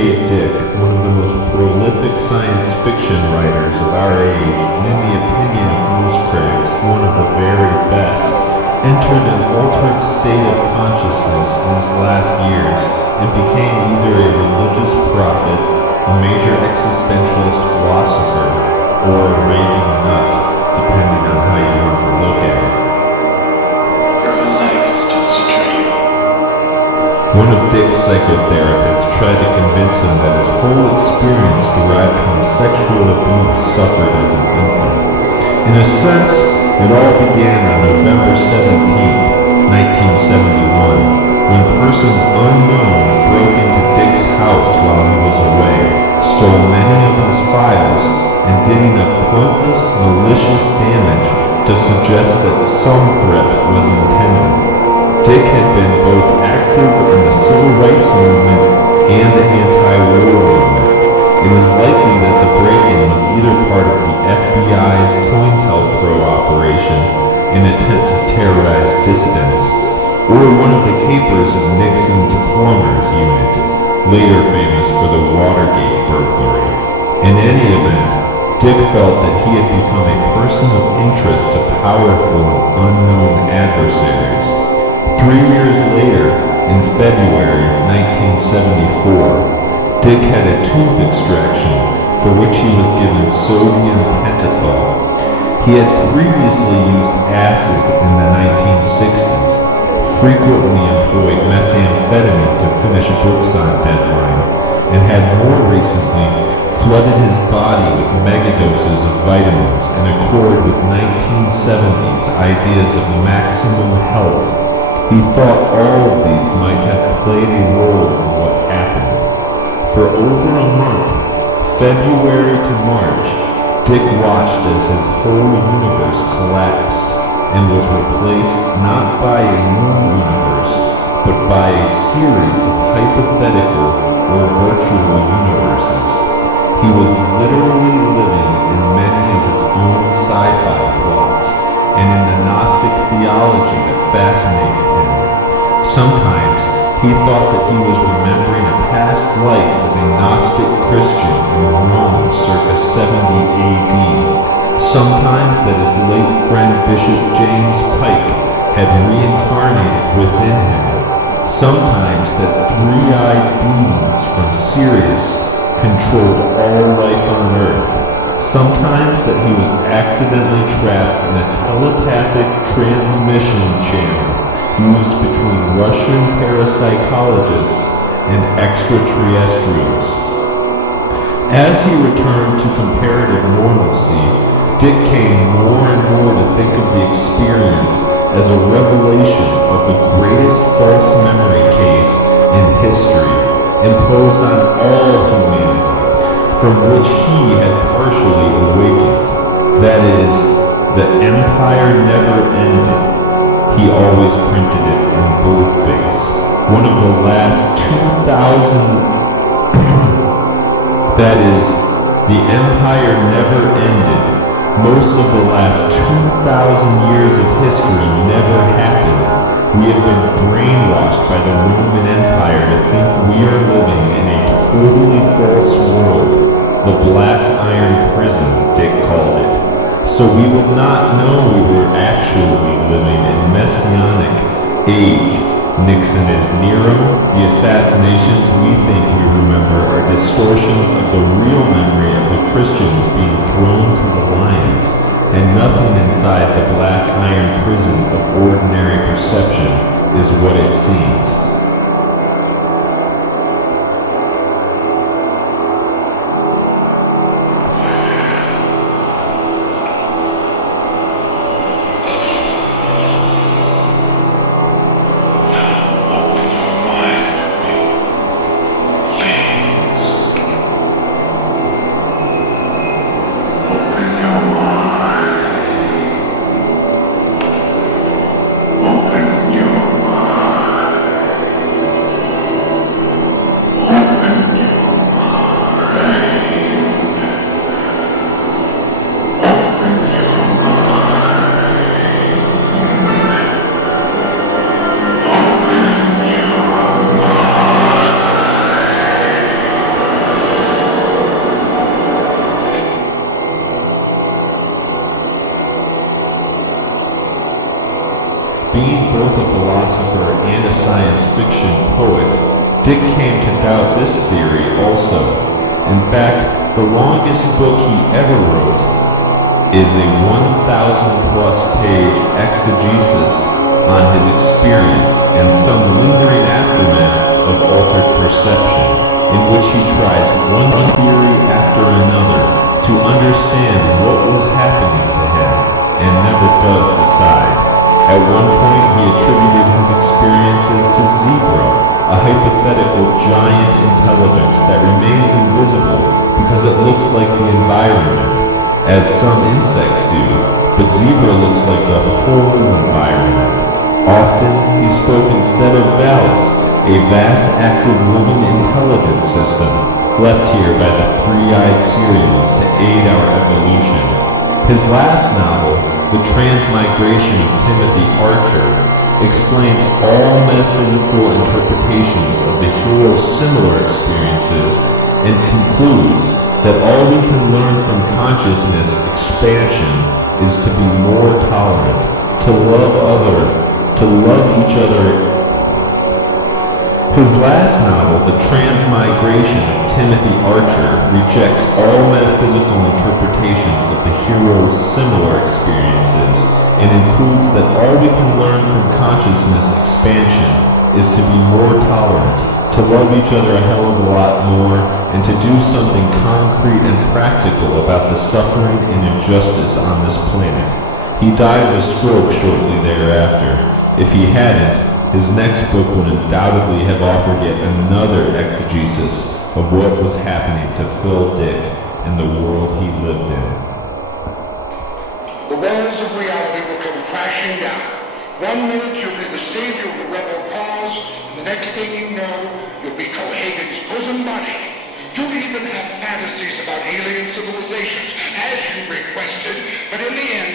J. Dick, one of the most prolific science fiction writers of our age, and in the opinion of most critics, one of the very best, entered an altered state of consciousness in his last years and became either a religious prophet, a major existentialist philosopher, or a raving nut, depending on how you want to look at it. Your whole life is just a dream. One of Dick's psychotherapists tried to convince him that his whole experience derived from sexual abuse suffered as an infant. In a sense, it all began on November 17, 1971, when persons unknown broke into Dick's house while he was away, stole many of his files, and did enough pointless, malicious damage to suggest that some threat was intended. Dick had been both active in the civil rights movement and the anti-war movement. It was likely that the break-in was either part of the FBI's COINTELPRO operation, an attempt to terrorize dissidents, or one of the capers of Nixon's Plumbers Unit, later famous for the Watergate burglary. In any event, Dick felt that he had become a person of interest to powerful and unknown adversaries. 3 years later, in February 1974, Dick had a tooth extraction for which he was given sodium pentothal. He had previously used acid in the 1960s, frequently employed methamphetamine to finish books on deadline, and had more recently flooded his body with megadoses of vitamins in accord with 1970s ideas of maximum health. He thought all of these might have played a role in what happened. For over a month, February to March, Dick watched as his whole universe collapsed and was replaced not by a new universe, but by a series of hypothetical or virtual universes. He was literally living in many of his own sci-fi plots and in the Gnostic theology that fascinated him. Sometimes he thought that he was remembering a past life as a Gnostic Christian in Rome circa 70 AD. Sometimes that his late friend Bishop James Pike had reincarnated within him. Sometimes that three-eyed beings from Sirius controlled all life on Earth. Sometimes that he was accidentally trapped in a telepathic transmission channel used between Russian parapsychologists and extraterrestrials. As he returned to comparative normalcy, Dick came more and more to think of the experience as a revelation of the greatest false memory case in history, imposed on all humanity, from which he had partially awakened. That is, the empire never ended. He always printed it in boldface. One of the last 2,000... that is, the empire never ended. Most of the last 2,000 years of history never happened. We have been brainwashed by the Roman Empire to think we are living in a totally false world. The Black Iron Prison, Dick called it. So we would not know we were actually living in Messianic age. Nixon is Nero. The assassinations we think we remember are distortions of the real memory of the Christians being thrown to the lions, and nothing inside the Black Iron Prison of ordinary perception is what it seems. both a philosopher and a science fiction poet, Dick came to doubt this theory also. In fact, the longest book he ever wrote is a 1,000-plus page exegesis on his experience and some lingering aftermaths of altered perception, in which he tries one theory after another to understand what was happening to him, and never does decide. At one point he attributed his experiences to Zebra, a hypothetical giant intelligence that remains invisible because it looks like the environment, as some insects do, but Zebra looks like the whole environment. Often he spoke instead of Valis, a vast active living intelligence system left here by the three-eyed Syrians to aid our evolution. His last novel, The Transmigration of Timothy Archer, explains all metaphysical interpretations of the hero's similar experiences and concludes that all we can learn from consciousness expansion is to be more tolerant, to love each other. His last novel, The Transmigration of Timothy Archer, rejects all metaphysical interpretations of the hero's similar experiences and includes that all we can learn from consciousness expansion is to be more tolerant, to love each other a hell of a lot more, and to do something concrete and practical about the suffering and injustice on this planet. He died of a stroke shortly thereafter. If he hadn't, his next book would undoubtedly have offered yet another exegesis of what was happening to Phil Dick and the world he lived in. The walls of reality will come crashing down. 1 minute you'll be the savior of the rebel cause, and the next thing you know, you'll be Cohagen's bosom buddy. You'll even have fantasies about alien civilizations, as you requested, but in the end,